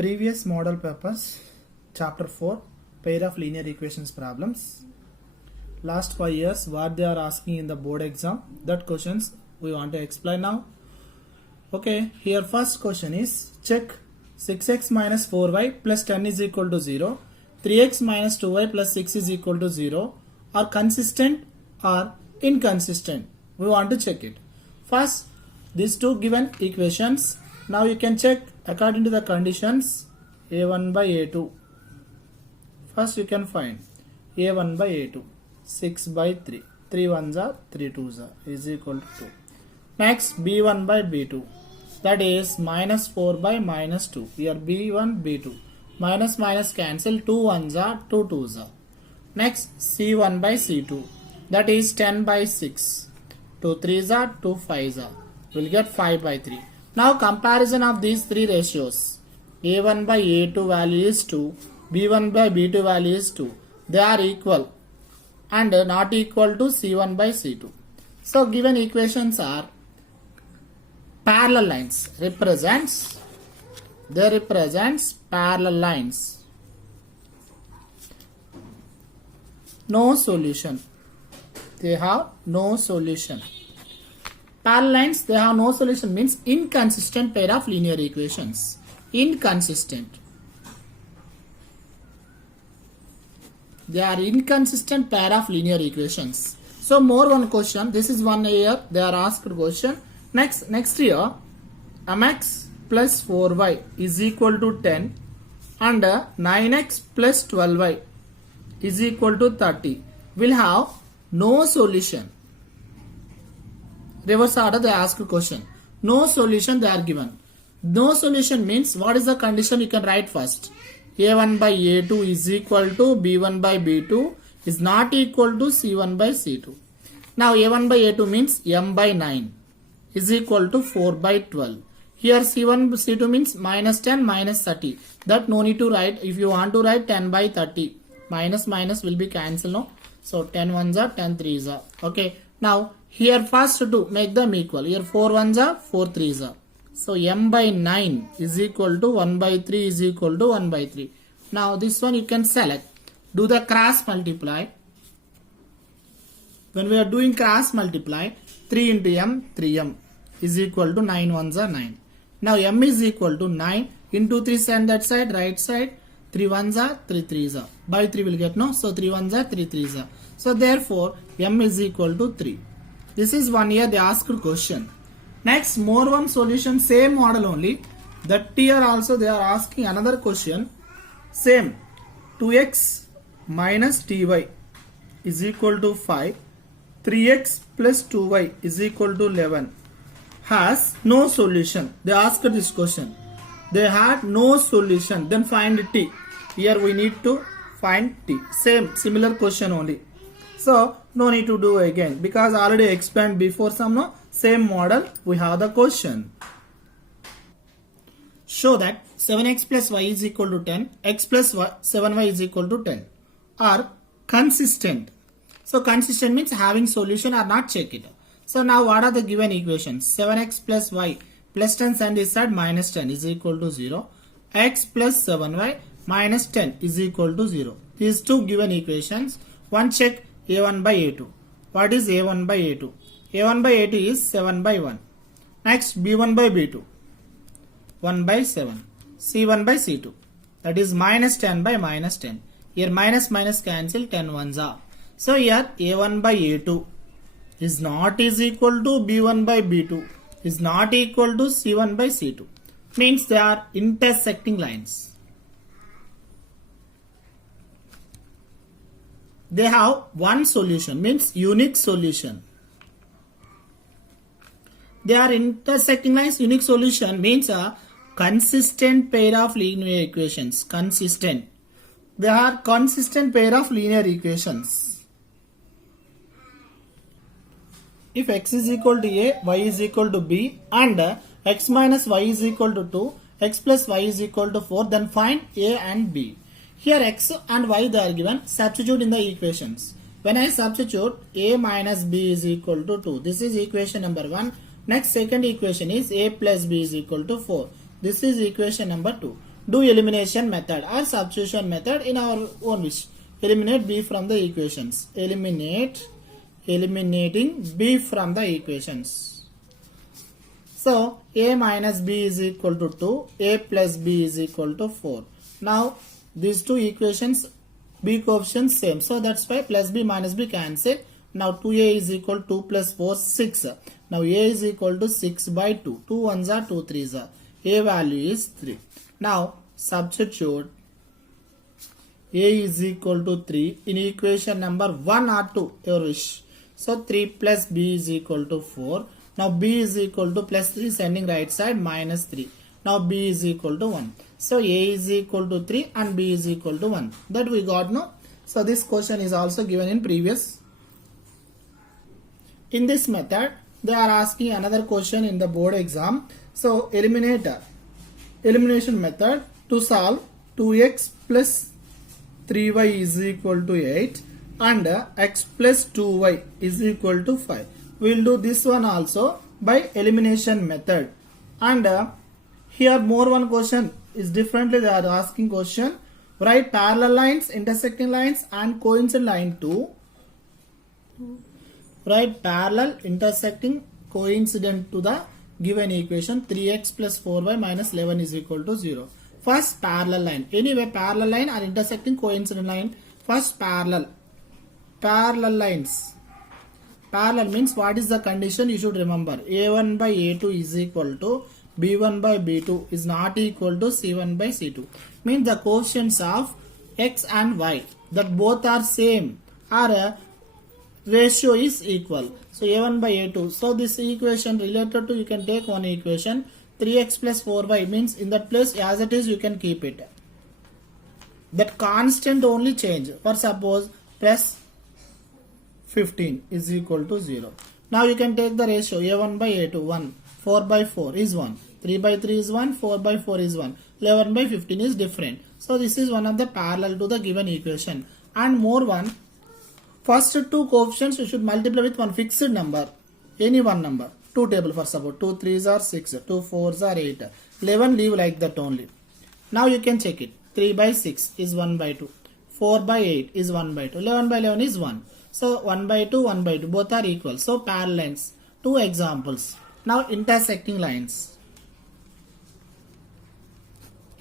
Previous model papers, chapter 4, pair of linear equations problems. Last 5 years, what they are asking in the board exam, that questions we want to explain now. Okay, here first question is, check 6x minus 4y plus 10 is equal to 0, 3x minus 2y plus 6 is equal to 0 are consistent or inconsistent. We want to check it. First, these two given equations. Now you can check according to the conditions a1 by a2. First you can find a1 by a2, 6 by 3, 3 1s are 3 2s are is equal to 2. Next b1 by b2, that is minus 4 by minus 2. Here b1 b2, minus minus cancel, 2 1s are 2 2s are. Next c1 by c2, that is 10 by 6, 2 3s are 2 5s are, will get 5 by 3. Now comparison of these three ratios, a1 by a2 value is 2, b1 by b2 value is 2. They are equal and not equal to c1 by c2. So given equations are parallel lines, they represents parallel lines. No solution. They have no solution. Parallel lines, they have no solution means inconsistent pair of linear equations. Inconsistent. They are inconsistent pair of linear equations. So more one question. This is one year they are asked question. Next year, mx plus 4y is equal to 10 and 9x plus 12y is equal to 30 will have no solution. Reverse order they ask a question. No solution they are given. No solution means what is the condition you can write first. a1 by a2 is equal to b1 by b2 is not equal to c1 by c2. Now a1 by a2 means m by 9 is equal to 4 by 12. Here c1 by c2 means minus 10 minus 30. That no need to write. If you want to write 10 by 30, minus minus will be cancelled. No? So 10 1s are 10 3s are. Okay. Now here first to make them equal. Here 4 1s are 4 3s are. So m by 9 is equal to 1 by 3 is equal to 1 by 3. Now this one you can select. Do the cross multiply. When we are doing cross multiply, 3 into m, 3m is equal to 9 1s are 9. Now m is equal to 9 into 3 send that side, right side. 3 1s are 3 3s are. By 3 will get no. So 3 1s are 3 3s are. So therefore m is equal to 3. This is one year they asked question. Next more one solution, same model only. That year also they are asking another question. Same 2x minus ty is equal to 5. 3x plus 2y is equal to 11 has no solution. They asked this question. They had no solution. Then find t. Here we need to find t. Similar question only. So no need to do again because already explained before some no same model we have the question. Show that 7x plus y is equal to 10, x plus 7y is equal to 10 are consistent. So consistent means having solution or not, check it. So now what are the given equations? 7x plus y plus 10 send this side minus 10 is equal to 0. X plus 7y minus 10 is equal to 0. These two given equations. One check a1 by a2. What is a1 by a2? a1 by a2 is 7 by 1. Next b1 by b2, 1 by 7. c1 by c2, that is minus 10 by minus 10. Here minus minus cancel, 10 1s are. So here a1 by a2 is not is equal to b1 by b2 is not equal to c1 by c2. Means they are intersecting lines. They have one solution means unique solution. They are intersecting lines, unique solution means a consistent pair of linear equations. Consistent. They are consistent pair of linear equations. If x is equal to a, y is equal to b and x minus y is equal to 2, x plus y is equal to 4, then find a and b. Here x and y they are given, substitute in the equations. When I substitute a minus b is equal to 2, this is equation number 1. Next second equation is a plus b is equal to 4. This is equation number 2. do elimination method or substitution method in our own wish. Eliminate b from the equations. Eliminating b from the equations. So a minus b is equal to 2, a plus b is equal to 4. Now these two equations, b coefficients same, so that's why plus b minus b cancel. Now 2a is equal to 2 plus 4, 6. Now a is equal to 6 by 2. 2 ones are 2 threes are. A value is 3. Now substitute a is equal to 3 in equation number 1 or 2, your wish. So 3 plus b is equal to 4. Now b is equal to plus 3 sending right side minus 3. Now b is equal to 1. So a is equal to 3 and b is equal to 1. That we got, no? So this question is also given in previous. In this method, they are asking another question in the board exam. So elimination method to solve 2x plus 3y is equal to 8 and x plus 2y is equal to 5. We will do this one also by elimination method. And here more one question is differently. They are asking question. Write parallel lines, intersecting lines and coincident line to. Write parallel, intersecting, coincident to the given equation 3x plus 4y minus 11 is equal to 0. First parallel line. Anyway, parallel line or intersecting coincident line. First parallel. Parallel lines. Parallel means what is the condition you should remember. A1 by A2 is equal to B1 by B2 is not equal to C1 by C2. Means the coefficients of x and y that both are same or ratio is equal. So A1 by A2. So this equation related to, you can take one equation 3x plus 4y means in that place as it is you can keep it. That constant only change. For suppose plus 15 is equal to 0. Now you can take the ratio A1 by A2 1. 4 by 4 is 1. 3 by 3 is 1. 4 by 4 is 1. 11 by 15 is different. So this is one of the parallel to the given equation. And more one. First two coefficients you should multiply with one fixed number. Any one number. 2 table for suppose. 2 3s are 6. 2 4s are 8. 11 leave like that only. Now you can check it. 3 by 6 is 1 by 2. 4 by 8 is 1 by 2. 11 by 11 is 1. So 1 by 2, 1 by 2 both are equal. So parallel lines. Two examples. Now intersecting lines.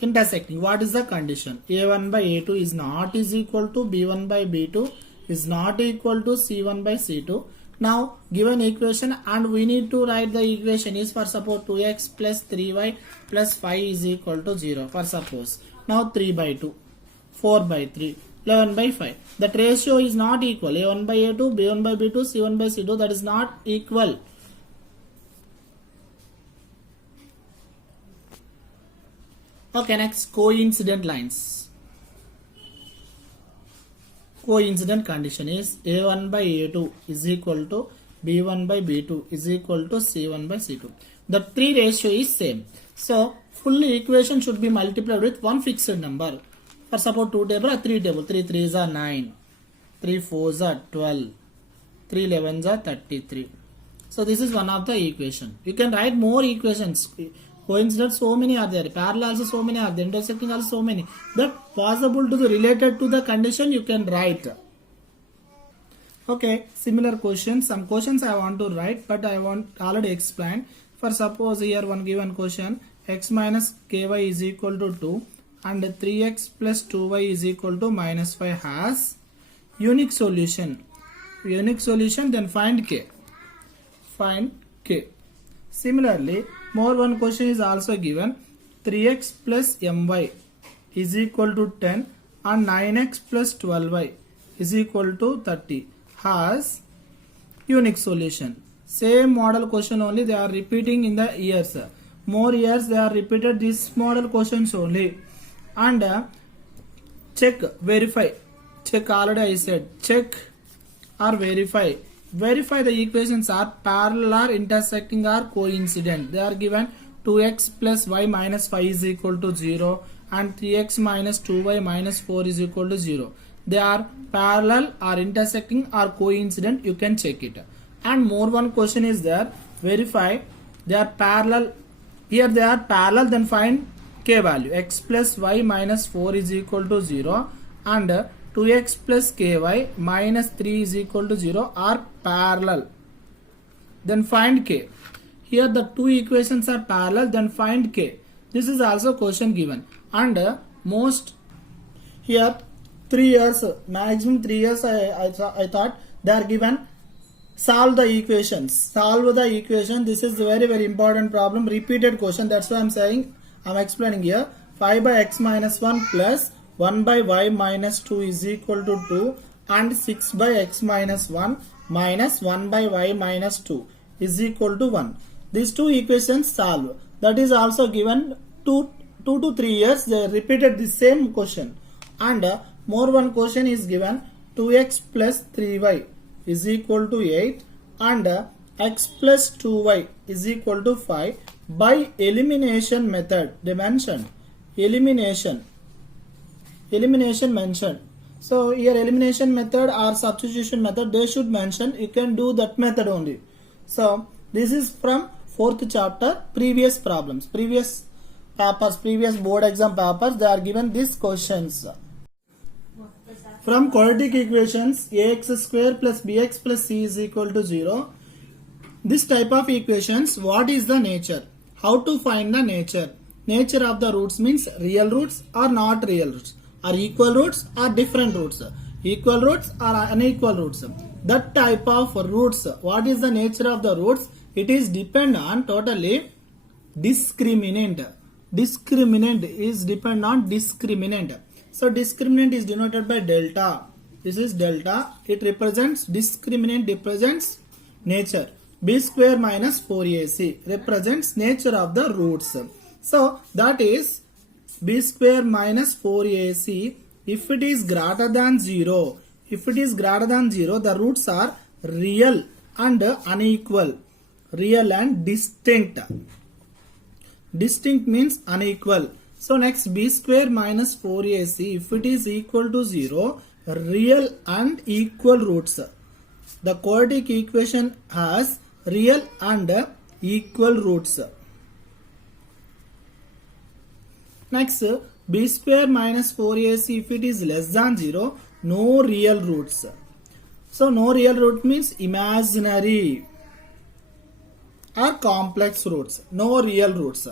Intersecting. What is the condition? A1 by A2 is not is equal to B1 by B2 is not equal to C1 by C2. Now given equation and we need to write the equation is for suppose 2x plus 3y plus 5 is equal to 0 for suppose. Now 3 by 2, 4 by 3, 11 by 5. That ratio is not equal. A1 by A2, B1 by B2, C1 by C2 that is not equal. Okay, next coincident lines. Coincident condition is A1 by A2 is equal to B1 by B2 is equal to C1 by C2. The three ratio is same. So full equation should be multiplied with one fixed number. For suppose 2 table or 3 table. 3 3s are 9. 3 4s are 12. 3 11s are 33. So this is one of the equation. You can write more equations. Coincident so many are there. Parallel also so many are there. Intersecting also so many. That possible to the related to the condition you can write. Okay, similar questions. Some questions I want to write, but I want already explained. For suppose here one given question, x minus ky is equal to 2 and 3x plus 2y is equal to minus 5 has unique solution. Unique solution, then find k. Find k. Similarly, more one question is also given. 3x plus my is equal to 10 and 9x plus 12y is equal to 30 has unique solution. Same model question only they are repeating in the years. More years they are repeated this model questions only. And check, verify. Check already I said. Check or verify. Verify the equations are parallel or intersecting or coincident. They are given 2x plus y minus 5 is equal to 0 and 3x minus 2y minus 4 is equal to 0. They are parallel or intersecting or coincident. You can check it. And more one question is there. Verify. They are parallel. Here they are parallel. Then find k value. X plus y minus 4 is equal to 0 and 2x plus ky minus 3 is equal to 0 are parallel. Then find k. Here the two equations are parallel, then find k. This is also question given. And most here 3 years, maximum 3 years I thought they are given. Solve the equations. Solve the equation. This is a very important problem. Repeated question. That's why I'm saying, I'm explaining here. 5 by x minus 1 plus 1 by y minus 2 is equal to 2 and 6 by x minus 1 minus 1 by y minus 2 is equal to 1. These two equations solve. That is also given 2 to 3 years. They repeated the same question. And more one question is given. 2x plus 3y is equal to 8 and x plus 2y is equal to 5 by elimination method. They mentioned elimination mentioned. So here elimination method or substitution method they should mention. You can do that method only. So this is from 4th chapter, previous problems, previous papers, previous board exam papers. They are given these questions. From quadratic equations, ax square plus bx plus c is equal to 0. This type of equations, what is the nature? How to find the nature? Nature of the roots means real roots or not real roots, or equal roots or different roots, equal roots or unequal roots. That type of roots, what is the nature of the roots? It is depend on totally discriminant. Discriminant is depend on discriminant. So discriminant is denoted by delta. This is delta. It represents discriminant, represents nature. B square minus 4ac represents nature of the roots. So that is b square minus 4ac. If it is greater than 0, the roots are real and unequal. Real and distinct. Distinct means unequal. So next b square minus 4ac, if it is equal to 0, real and equal roots. The quadratic equation has real and equal roots. Next b square minus 4ac, if it is less than 0, no real roots. So no real root means imaginary or complex roots. No real roots.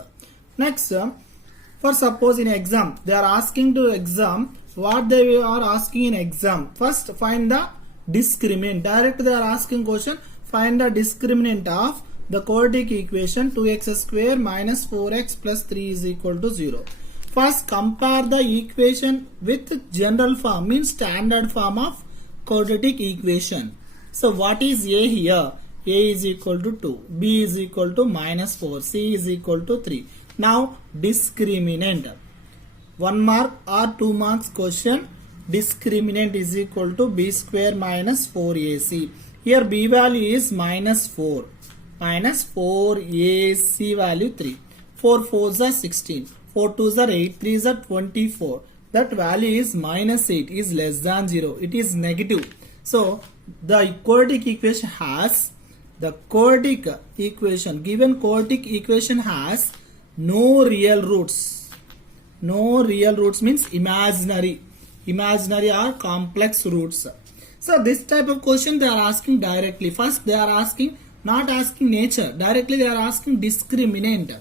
Next, for suppose in exam, they are asking to exam, what they are asking in exam. First find the discriminant. Direct they are asking question, find the discriminant of the quadratic equation 2x square minus 4x plus 3 is equal to 0. First compare the equation with general form, means standard form of quadratic equation. So what is A here? A is equal to 2, B is equal to minus 4, C is equal to 3. Now discriminant, 1 mark or 2 marks question, discriminant is equal to b square minus 4ac. Here b value is minus 4, minus 4ac value 3. 4 4s are 16, 4 2s are 8, 3s are 24. That value is minus 8, is less than 0. It is negative. So the quadratic equation has, the quadratic equation, given quadratic equation has no real roots. No real roots means imaginary. Imaginary or complex roots. So this type of question they are asking directly. First they are asking, not asking nature. Directly they are asking discriminant.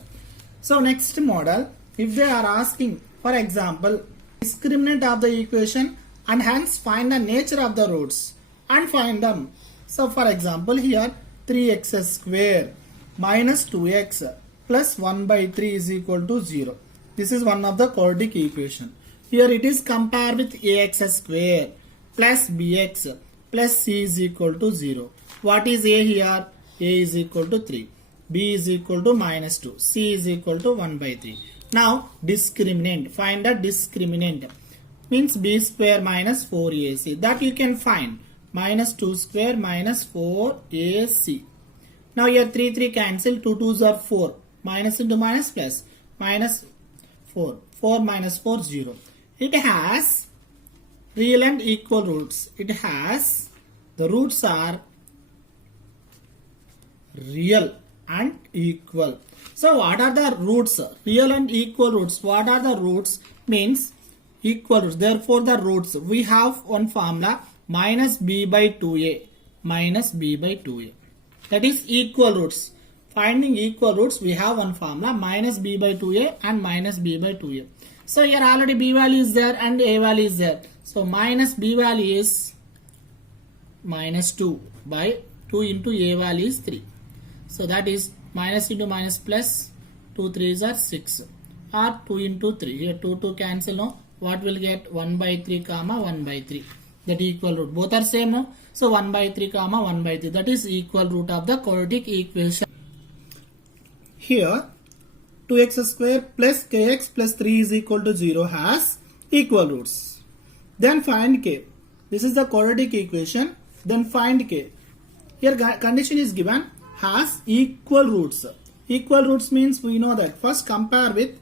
So next model, if they are asking, for example, discriminant of the equation and hence find the nature of the roots and find them. So for example here 3x square minus 2x plus 1 by 3 is equal to 0. This is one of the quadratic equation. Here it is compared with ax square plus bx plus c is equal to 0. What is a here? A is equal to 3. B is equal to minus 2. C is equal to 1 by 3. Now discriminant. Find the discriminant. Means b square minus 4ac. That you can find. Minus 2 square minus 4ac. Now here 3 3 cancel. 2 2s are 4. Minus into minus plus. Minus 4. 4 minus 4 0. It has real and equal roots. It has, the roots are real and equal. So what are the roots? Real and equal roots. What are the roots? Means equal roots. Therefore the roots, we have one formula, minus b by 2a minus b by 2a. That is equal roots. Finding equal roots, we have one formula, minus b by 2a and minus b by 2a. So here already b value is there and a value is there. So minus b value is minus 2 by 2 into a value is 3. So that is minus into minus plus 2 3s are 6 or 2 into 3. Here 2 cancel, no. What will get? 1 by 3 comma 1 by 3. That equal root. Both are same, no. So 1 by 3 comma 1 by 3. That is equal root of the quadratic equation. Here 2x square plus kx plus 3 is equal to 0 has equal roots. Then find k. This is the quadratic equation. Then find k. Here condition is given has equal roots. Equal roots means we know that. First compare with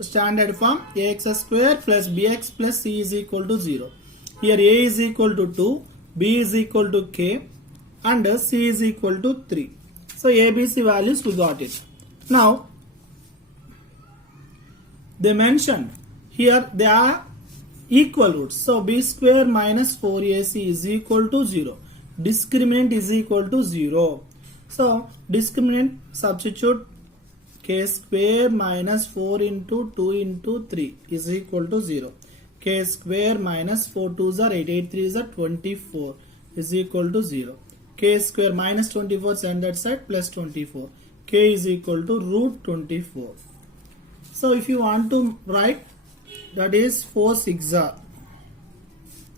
standard form, ax square plus bx plus c is equal to 0. Here a is equal to 2, b is equal to k and c is equal to 3. So ABC values we got it. Now they mentioned here they are equal roots. So b square minus 4ac is equal to 0. Discriminant is equal to 0. So discriminant substitute k square minus 4 into 2 into 3 is equal to 0. K square minus 4 2s are 8, 8 3s are 24 is equal to 0. K square minus 24 send that side plus 24. K is equal to root 24. So if you want to write, that is 4 6 are.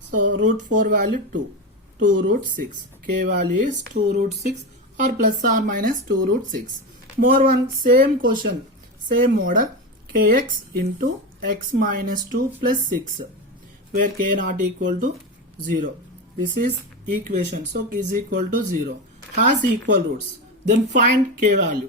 So root 4 value 2. 2 root 6. K value is 2 root 6 or plus or minus 2 root 6. More one same question, same model, kx into x minus 2 plus 6 where k not equal to 0. This is equation. So is equal to 0. Has equal roots. Then find k value.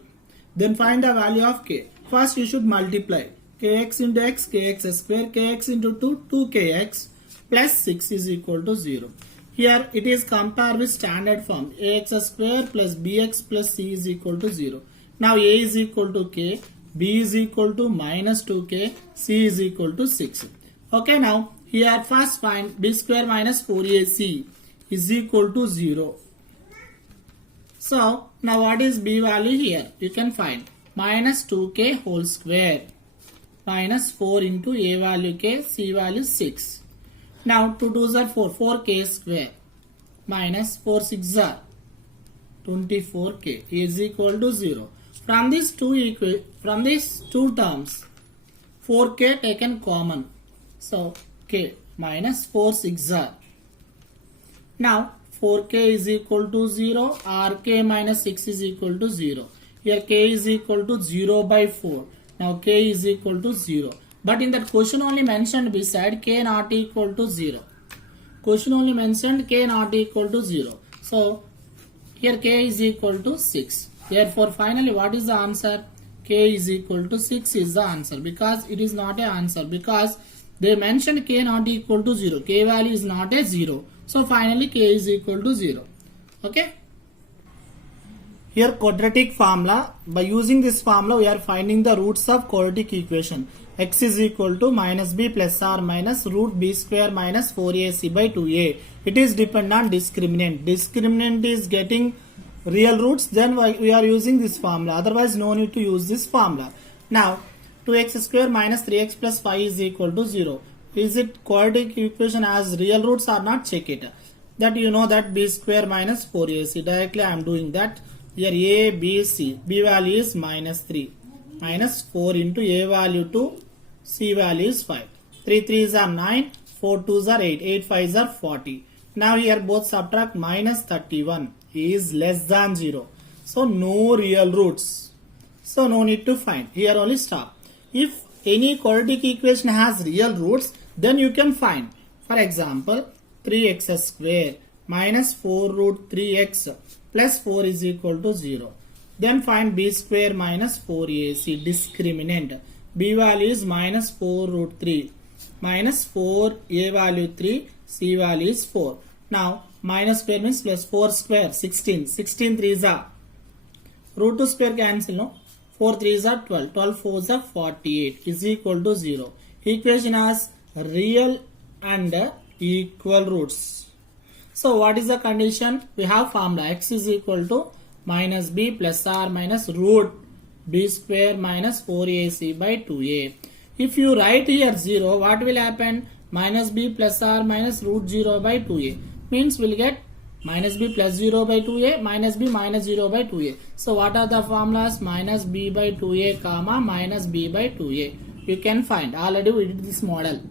Then find the value of k. First you should multiply kx into x, kx square, kx into 2, 2kx plus 6 is equal to 0. Here it is compared with standard form, ax square plus bx plus c is equal to 0. Now a is equal to k, b is equal to minus 2k, c is equal to 6. Okay, now here first find b square minus 4ac is equal to 0. So now what is b value here? You can find minus 2k whole square minus 4 into a value k, c value 6. Now 2 2s are 4, 4k square minus 4 6s are 24k is equal to 0. From these two terms, 4k taken common. So k minus 4 6s are. Now 4k is equal to 0 or k minus 6 is equal to 0. Here k is equal to 0 by 4. Now k is equal to 0. But in that question only mentioned beside k not equal to 0. Question only mentioned k not equal to 0. So here k is equal to 6. Therefore finally what is the answer? K is equal to 6 is the answer, because it is not an answer because they mentioned k not equal to 0. K value is not a 0. So finally k is equal to 0. Okay. Here quadratic formula. By using this formula we are finding the roots of quadratic equation. X is equal to minus b plus or minus root b square minus 4ac by 2a. It is dependent on discriminant. Discriminant is getting real roots, then we are using this formula. Otherwise no need to use this formula. Now 2x square minus 3x plus 5 is equal to 0. Is it quadratic equation as real roots or not? Check it. That you know that b square minus 4ac. Directly I am doing that. Here a, b, c. B value is minus 3. Minus 4 into a value 2. C value is 5. 3 3s are 9. 4 2s are 8. 8 5s are 40. Now here both subtract minus 31 is less than 0. So no real roots. So no need to find. Here only stop. If any quadratic equation has real roots, then you can find. For example, 3x square minus 4 root 3x plus 4 is equal to 0. Then find b square minus 4ac discriminant. B value is minus 4 root 3 minus 4 a value 3 c value is 4. Now minus square means plus 4 square 16. 16 3s are Root 2 square cancel, no? 4 3s are 12. 12 4s are 48 is equal to 0. Equation has real and equal roots. So what is the condition? We have formula x is equal to minus b plus r minus root b square minus 4ac by 2a. If you write here 0, what will happen? Minus b plus r minus root 0 by 2a. Means we'll get minus b plus 0 by 2a minus b minus 0 by 2a. So what are the formulas? Minus b by 2a comma minus b by 2a. You can find. Already we did this model.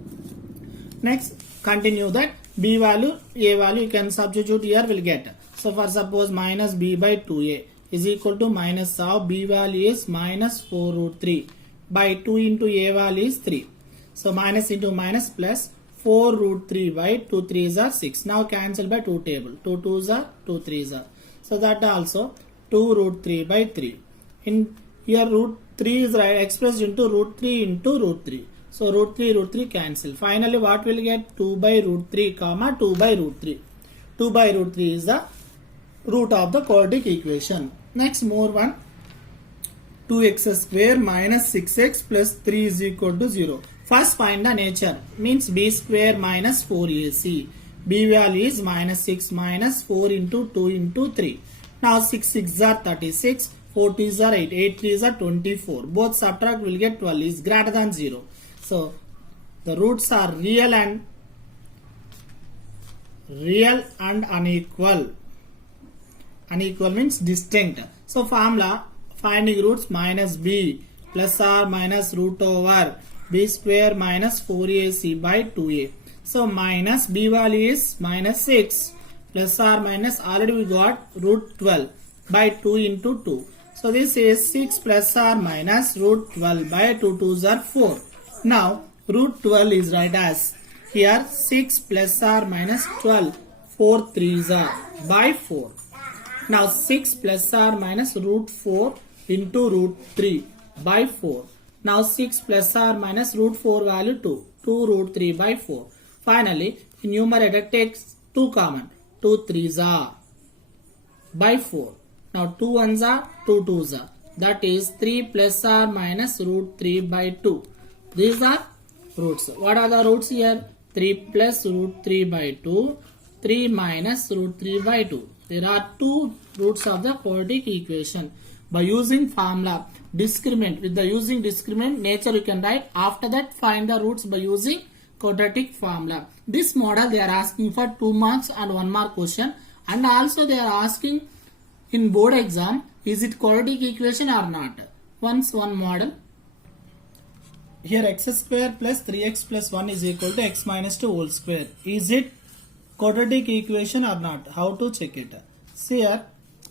Next, continue that. B value, A value you can substitute here, will get. So for suppose minus B by 2A is equal to minus of B value is minus 4 root 3 by 2 into A value is 3. So minus into minus plus 4 root 3 by 2 3s are 6. Now cancel by 2 table. 2 2s are 2 3s are. So that also 2 root 3 by 3. In here root 3 is expressed into root 3 into root 3. So root 3 cancel. Finally what will get? 2 by root 3 comma 2 by root 3. 2 by root 3 is the root of the quadratic equation. Next more one. 2x square minus 6x plus 3 is equal to 0. First find the nature. Means b square minus 4ac. B value is minus 6 minus 4 into 2 into 3. Now 6 6 are 36. 4 2s are 8. 8 3s are 24. Both subtract will get 12 is greater than 0. So the roots are real and unequal. Unequal means distinct. So formula finding roots minus b plus r minus root over b square minus 4ac by 2a. So minus b value is minus 6 plus r minus already we got root 12 by 2 into 2. So this is 6 plus r minus root 12 by 2 2s are 4. Now root 12 is right as here 6 plus r minus 12 4 3s are by 4. Now 6 plus r minus root 4 into root 3 by 4. Now 6 plus r minus root 4 value 2. 2 root 3 by 4. Finally numerator takes 2 common. 2 3s are by 4. Now 2 1s are 2 2s are. That is 3 plus r minus root 3 by 2. These are roots. What are the roots here? 3 plus root 3 by 2. 3 minus root 3 by 2. There are two roots of the quadratic equation. By using formula discriminant, with the using discriminant nature you can write. After that find the roots by using quadratic formula. This model they are asking for 2 marks and 1 mark question, and also they are asking in board exam is it quadratic equation or not. Once one model. Here x square plus 3x plus 1 is equal to x minus 2 whole square. Is it quadratic equation or not? How to check it? See here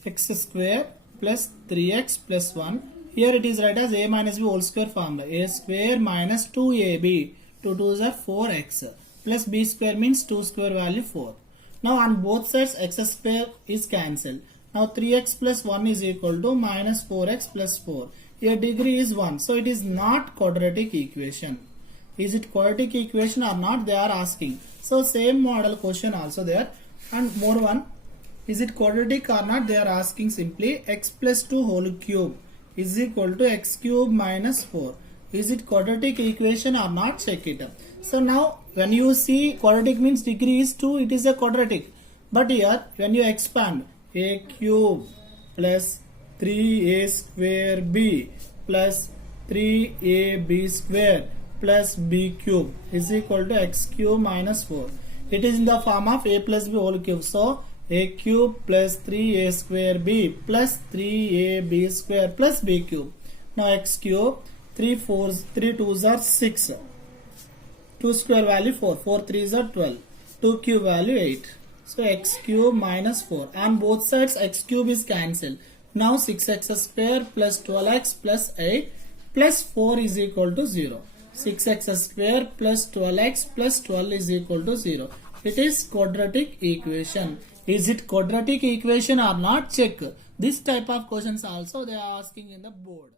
x square plus 3x plus 1. Here it is right as a minus b whole square formula. A square minus 2ab. 2 2s are 4x. Plus b square means 2 square value 4. Now on both sides x square is cancelled. Now 3x plus 1 is equal to minus 4x plus 4. Here degree is 1. So it is not quadratic equation. Is it quadratic equation or not? They are asking. So same model question also there. And more one. Is it quadratic or not? They are asking simply x plus 2 whole cube is equal to x cube minus 4. Is it quadratic equation or not? Check it. So now when you see quadratic means degree is 2, it is a quadratic. But here when you expand a cube plus 3a square b plus 3ab square plus b cube is equal to x cube minus 4. It is in the form of a plus b whole cube. So a cube plus 3a square b plus 3ab square plus b cube. Now x cube 3 2s are 6. 2 square value 4. 4 3s are 12. 2 cube value 8. So x cube minus 4. On both sides x cube is cancelled. Now 6x square plus 12x plus 8 plus 4 is equal to 0. 6x square plus 12x plus 12 is equal to 0. It is quadratic equation. Is it quadratic equation or not? Check. This type of questions also they are asking in the board.